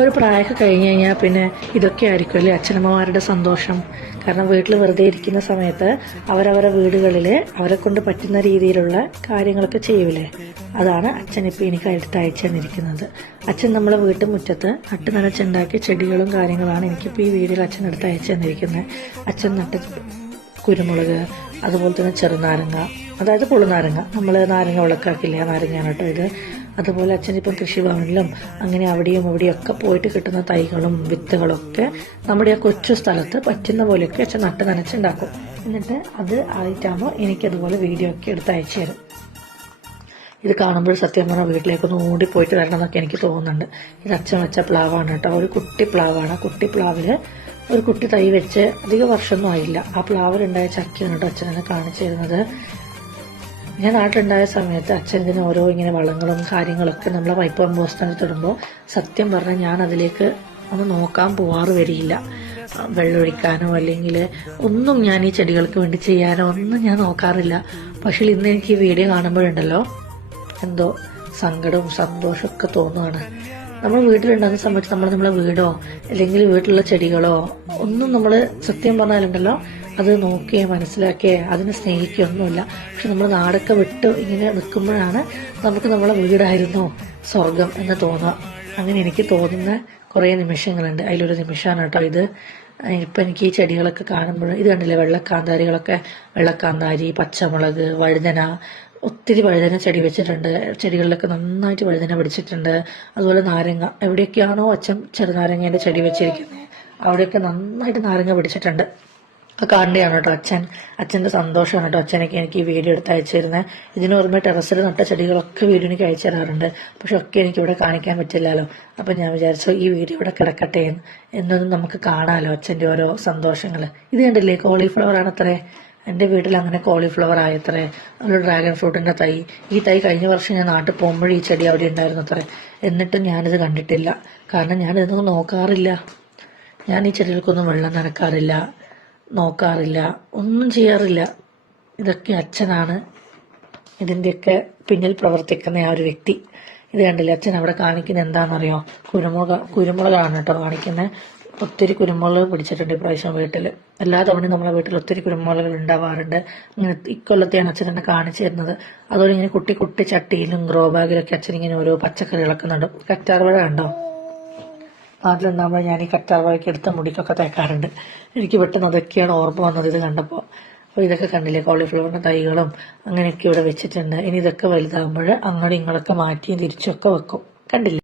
ഒരു പ്രായമൊക്കെ കഴിഞ്ഞ് കഴിഞ്ഞാൽ പിന്നെ ഇതൊക്കെ ആയിരിക്കും അല്ലേ അച്ഛനമ്മമാരുടെ സന്തോഷം. കാരണം വീട്ടിൽ വെറുതെ ഇരിക്കുന്ന സമയത്ത് അവരവരുടെ വീടുകളിൽ അവരെ കൊണ്ട് പറ്റുന്ന രീതിയിലുള്ള കാര്യങ്ങളൊക്കെ ചെയ്യൂലേ, അതാണ് അച്ഛൻ ഇപ്പം എനിക്ക് അയച്ചു തന്നിരിക്കുന്നത്. അച്ഛൻ നമ്മളെ വീട്ടുമുറ്റത്ത് നട്ട് നനച്ചുണ്ടാക്കിയ ചെടികളും കാര്യങ്ങളാണ് എനിക്കിപ്പോൾ ഈ വീഡിയോയിൽ അച്ഛൻ എടുത്ത് അയച്ചു തന്നിരിക്കുന്നത്. അച്ഛൻ നട്ട് കുരുമുളക്, അതുപോലെ തന്നെ ചെറുനാരങ്ങ, അതായത് പുളുനാരങ്ങ, നമ്മൾ നാരങ്ങ വിളക്കാക്കില്ലേ ആ നാരങ്ങയാണ് കേട്ടോ ഇത്. അതുപോലെ അച്ഛൻ ഇപ്പം കൃഷിഭവനിലും അങ്ങനെ അവിടെയും ഇവിടെയൊക്കെ പോയിട്ട് കിട്ടുന്ന തൈകളും വിത്തുകളൊക്കെ നമ്മുടെ ആ കൊച്ചു സ്ഥലത്ത് പറ്റുന്ന പോലെയൊക്കെ അച്ഛൻ നട്ട് നനച്ചുണ്ടാക്കും. എന്നിട്ട് അത് ആയിട്ടാകുമ്പോൾ എനിക്കതുപോലെ വീഡിയോ ഒക്കെ എടുത്ത് അയച്ചു തരും. ഇത് കാണുമ്പോൾ സത്യം പറഞ്ഞാൽ വീട്ടിലേക്കൊന്ന് ഓടിപ്പോയിട്ട് വരണം എന്നൊക്കെ എനിക്ക് തോന്നുന്നുണ്ട്. ഇത് അച്ഛൻ വെച്ച പ്ലാവാണ് കേട്ടോ, ഒരു കുട്ടി പ്ലാവാണ്. കുട്ടി പ്ലാവില് ഒരു കുട്ടി തൈ വെച്ച് അധിക വർഷമൊന്നും ആയില്ല. ആ പ്ലാവിലുണ്ടായ ചക്കയാണ് കേട്ടോ അച്ഛൻ എന്നെ കാണിച്ചു തരുന്നത്. ഞാൻ നാട്ടിലുണ്ടായ സമയത്ത് അച്ഛൻ ഇതിന് ഓരോ ഇങ്ങനെ വളങ്ങളും കാര്യങ്ങളൊക്കെ നമ്മളെ പൈപ്പ് കമ്പോസ്റ്റിനകത്ത് ഇടുമ്പോൾ സത്യം പറഞ്ഞാൽ ഞാൻ അതിലേക്ക് ഒന്ന് നോക്കാൻ പോവാറ് വരില്ല. വെള്ളമൊഴിക്കാനോ അല്ലെങ്കിൽ ഒന്നും ഞാൻ ഈ ചെടികൾക്ക് വേണ്ടി ചെയ്യാനോ ഒന്നും ഞാൻ നോക്കാറില്ല. പക്ഷെ ഇന്ന് എനിക്ക് ഈ വീഡിയോ കാണുമ്പോഴുണ്ടല്ലോ എന്തോ സങ്കടവും സന്തോഷമൊക്കെ തോന്നുകയാണ്. നമ്മൾ വീട്ടിലുണ്ടാകുന്ന സമയത്ത് നമ്മളെ വീടോ അല്ലെങ്കിൽ വീട്ടിലുള്ള ചെടികളോ ഒന്നും നമ്മൾ സത്യം പറഞ്ഞാലുണ്ടല്ലോ അത് നോക്കിയേ മനസ്സിലാക്കിയേ അതിനെ സ്നേഹിക്കുകയൊന്നുമില്ല. പക്ഷെ നമ്മൾ നാടൊക്കെ വിട്ട് ഇങ്ങനെ നിൽക്കുമ്പോഴാണ് നമുക്ക് നമ്മളെ വീടായിരുന്നോ സ്വർഗം എന്ന് തോന്നുക. അങ്ങനെ എനിക്ക് തോന്നുന്ന കുറേ നിമിഷങ്ങളുണ്ട്. അതിലൊരു നിമിഷമാണ് കേട്ടോ ഇത്. ഇപ്പം എനിക്ക് ഈ ചെടികളൊക്കെ കാണുമ്പോൾ ഇത് കണ്ടില്ലേ, വെള്ളക്കാന്താരികളൊക്കെ, വെള്ളക്കാന്താരി, പച്ചമുളക്, വഴുതന, ഒത്തിരി വഴുതന ചെടി വെച്ചിട്ടുണ്ട്. ചെടികളിലൊക്കെ നന്നായിട്ട് വഴുതന പിടിച്ചിട്ടുണ്ട്. അതുപോലെ നാരങ്ങ, എവിടെയൊക്കെയാണോ അച്ഛൻ ചെറുനാരങ്ങേൻ്റെ ചെടി വെച്ചിരിക്കുന്നത് അവിടെയൊക്കെ നന്നായിട്ട് നാരങ്ങ പിടിച്ചിട്ടുണ്ട്. കാണേണ്ടതാണ് കേട്ടോ അച്ഛൻ്റെ സന്തോഷമാണ് കേട്ടോ അച്ഛനൊക്കെ എനിക്ക് ഈ വീഡിയോ എടുത്ത് അയച്ചു തരുന്നത്. ഇതിന് പുറമെ ടെറസിൽ നട്ട ചെടികളൊക്കെ വീഡിയോ എനിക്ക് അയച്ചു തരാറുണ്ട്. പക്ഷെ ഒക്കെ എനിക്ക് ഇവിടെ കാണിക്കാൻ പറ്റില്ലല്ലോ. അപ്പം ഞാൻ വിചാരിച്ചു ഈ വീഡിയോ ഇവിടെ കിടക്കട്ടെ എന്നൊന്നും നമുക്ക് കാണാമല്ലോ അച്ഛൻ്റെ ഓരോ സന്തോഷങ്ങൾ. ഇത് കണ്ടില്ലേ, കോളിഫ്ലവർ ആണത്രേ. എൻ്റെ വീട്ടിൽ അങ്ങനെ കോളിഫ്ലവർ ആയത്രേ. ഒരു ഡ്രാഗൺ ഫ്രൂട്ടിൻ്റെ തൈ. ഈ തൈ കഴിഞ്ഞ വർഷം ഞാൻ നാട്ടിൽ പോകുമ്പോഴും ഈ ചെടി അവിടെ ഉണ്ടായിരുന്നു അത്രേ. എന്നിട്ടും ഞാനിത് കണ്ടിട്ടില്ല. കാരണം ഞാനിതൊന്നും നോക്കാറില്ല. ഞാൻ ഈ ചെടികൾക്കൊന്നും വെള്ളം നനക്കാറില്ല, നോക്കാറില്ല, ഒന്നും ചെയ്യാറില്ല. ഇതൊക്കെ അച്ഛനാണ് ഇതിൻ്റെയൊക്കെ പിന്നിൽ പ്രവർത്തിക്കുന്ന ആ ഒരു വ്യക്തി. ഇത് കണ്ടില്ലേ, അച്ഛൻ അവിടെ കാണിക്കുന്നത് എന്താണെന്നറിയോ? കുരുമുളകാണ് കേട്ടോ കാണിക്കുന്നത്. ഒത്തിരി കുരുമുളക് പിടിച്ചിട്ടുണ്ട് ഇപ്രാവശ്യം വീട്ടിൽ. എല്ലാ തവണയും നമ്മളെ വീട്ടിൽ ഒത്തിരി കുരുമുളകുകൾ ഉണ്ടാവാറുണ്ട്. ഇങ്ങനെ ഇക്കൊല്ലത്തെയാണ് അച്ഛൻ എന്നെ കാണിച്ചു തരുന്നത്. അതുപോലെ ഇങ്ങനെ കുട്ടി കുട്ടി ചട്ടിയിലും ഗ്രോ ബാഗിലൊക്കെ അച്ഛൻ ഇങ്ങനെ ഓരോ പച്ചക്കറികളൊക്കെ നടും. കറ്റാർവാഴ കണ്ടോ? നാട്ടിലുണ്ടാകുമ്പോൾ ഞാൻ ഈ കറ്റാർവാഴയ്ക്ക് എടുത്ത മുടിക്കൊക്കെ തേക്കാറുണ്ട്. എനിക്ക് പെട്ടെന്ന് അതൊക്കെയാണ് ഓർമ്മ വന്നത് ഇത് കണ്ടപ്പോൾ. അപ്പോൾ ഇതൊക്കെ കണ്ടില്ലേ, കോളിഫ്ലവറിൻ്റെ തൈകളും അങ്ങനെയൊക്കെ ഇവിടെ വെച്ചിട്ടുണ്ട്. ഇനി ഇതൊക്കെ വലുതാകുമ്പോൾ അങ്ങോട്ടും ഇങ്ങോട്ടൊക്കെ മാറ്റിയും തിരിച്ചൊക്കെ വെക്കും. കണ്ടില്ലേ?